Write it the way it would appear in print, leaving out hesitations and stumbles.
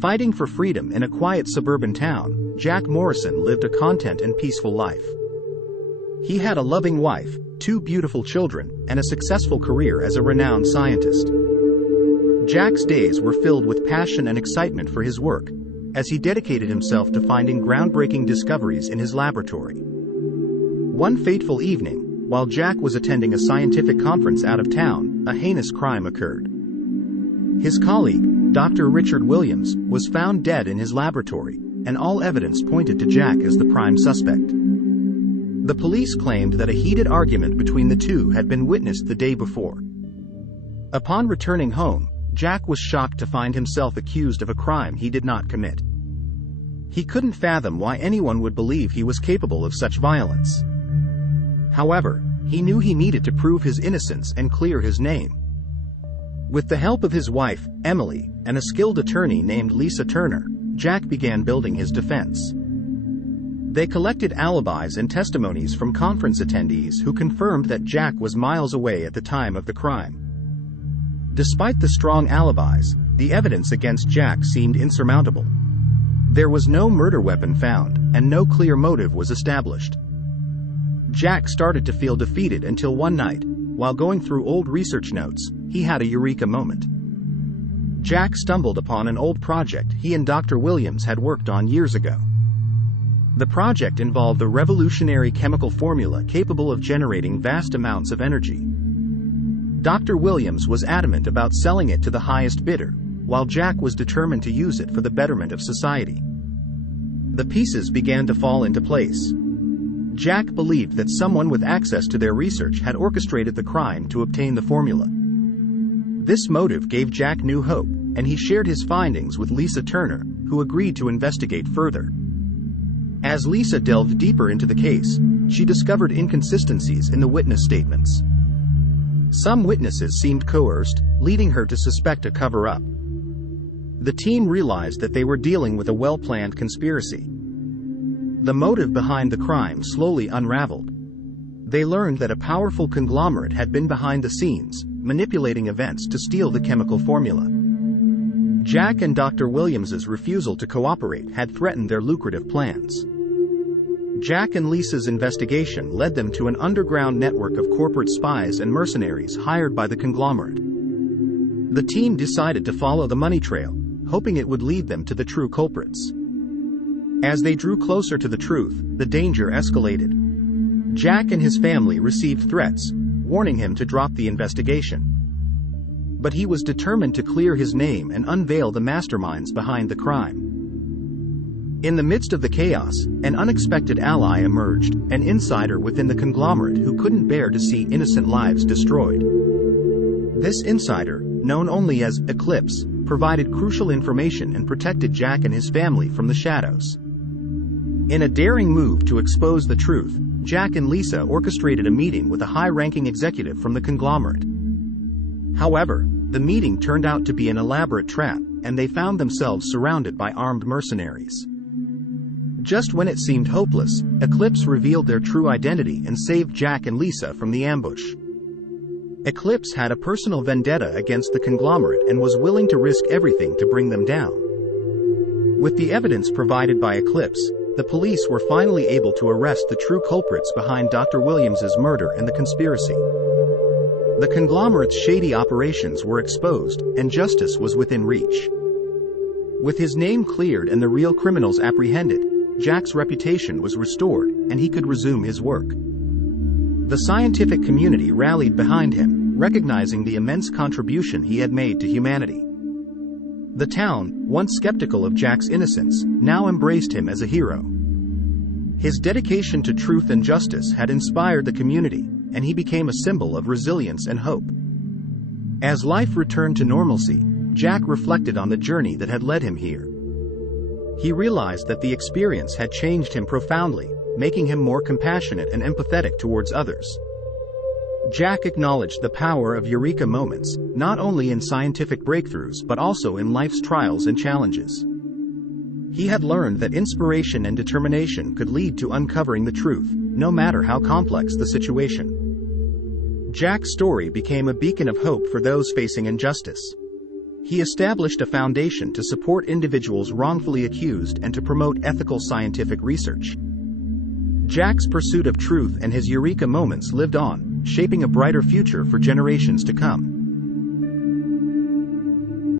Fighting for freedom in a quiet suburban town, Jack Morrison lived a content and peaceful life. He had a loving wife, 2 beautiful children, and a successful career as a renowned scientist. Jack's days were filled with passion and excitement for his work, as he dedicated himself to finding groundbreaking discoveries in his laboratory. One fateful evening, while Jack was attending a scientific conference out of town, a heinous crime occurred. His colleague, Dr. Richard Williams, was found dead in his laboratory, and all evidence pointed to Jack as the prime suspect. The police claimed that a heated argument between the two had been witnessed the day before. Upon returning home, Jack was shocked to find himself accused of a crime he did not commit. He couldn't fathom why anyone would believe he was capable of such violence. However, he knew he needed to prove his innocence and clear his name. With the help of his wife, Emily, and a skilled attorney named Lisa Turner, Jack began building his defense. They collected alibis and testimonies from conference attendees who confirmed that Jack was miles away at the time of the crime. Despite the strong alibis, the evidence against Jack seemed insurmountable. There was no murder weapon found, and no clear motive was established. Jack started to feel defeated until one night, while going through old research notes, he had a eureka moment. Jack stumbled upon an old project he and Dr. Williams had worked on years ago. The project involved a revolutionary chemical formula capable of generating vast amounts of energy. Dr. Williams was adamant about selling it to the highest bidder, while Jack was determined to use it for the betterment of society. The pieces began to fall into place. Jack believed that someone with access to their research had orchestrated the crime to obtain the formula. This motive gave Jack new hope, and he shared his findings with Lisa Turner, who agreed to investigate further. As Lisa delved deeper into the case, she discovered inconsistencies in the witness statements. Some witnesses seemed coerced, leading her to suspect a cover-up. The team realized that they were dealing with a well-planned conspiracy. The motive behind the crime slowly unraveled. They learned that a powerful conglomerate had been behind the scenes, manipulating events to steal the chemical formula. Jack and Dr. Williams's refusal to cooperate had threatened their lucrative plans. Jack and Lisa's investigation led them to an underground network of corporate spies and mercenaries hired by the conglomerate. The team decided to follow the money trail, hoping it would lead them to the true culprits. As they drew closer to the truth, the danger escalated. Jack and his family received threats, warning him to drop the investigation. But he was determined to clear his name and unveil the masterminds behind the crime. In the midst of the chaos, an unexpected ally emerged, an insider within the conglomerate who couldn't bear to see innocent lives destroyed. This insider, known only as Eclipse, provided crucial information and protected Jack and his family from the shadows. In a daring move to expose the truth, Jack and Lisa orchestrated a meeting with a high-ranking executive from the conglomerate. However, the meeting turned out to be an elaborate trap, and they found themselves surrounded by armed mercenaries. Just when it seemed hopeless, Eclipse revealed their true identity and saved Jack and Lisa from the ambush. Eclipse had a personal vendetta against the conglomerate and was willing to risk everything to bring them down. With the evidence provided by Eclipse, the police were finally able to arrest the true culprits behind Dr. Williams's murder and the conspiracy. The conglomerate's shady operations were exposed, and justice was within reach. With his name cleared and the real criminals apprehended, Jack's reputation was restored, and he could resume his work. The scientific community rallied behind him, recognizing the immense contribution he had made to humanity. The town, once skeptical of Jack's innocence, now embraced him as a hero. His dedication to truth and justice had inspired the community, and he became a symbol of resilience and hope. As life returned to normalcy, Jack reflected on the journey that had led him here. He realized that the experience had changed him profoundly, making him more compassionate and empathetic towards others. Jack acknowledged the power of eureka moments, not only in scientific breakthroughs but also in life's trials and challenges. He had learned that inspiration and determination could lead to uncovering the truth, no matter how complex the situation. Jack's story became a beacon of hope for those facing injustice. He established a foundation to support individuals wrongfully accused and to promote ethical scientific research. Jack's pursuit of truth and his eureka moments lived on, shaping a brighter future for generations to come.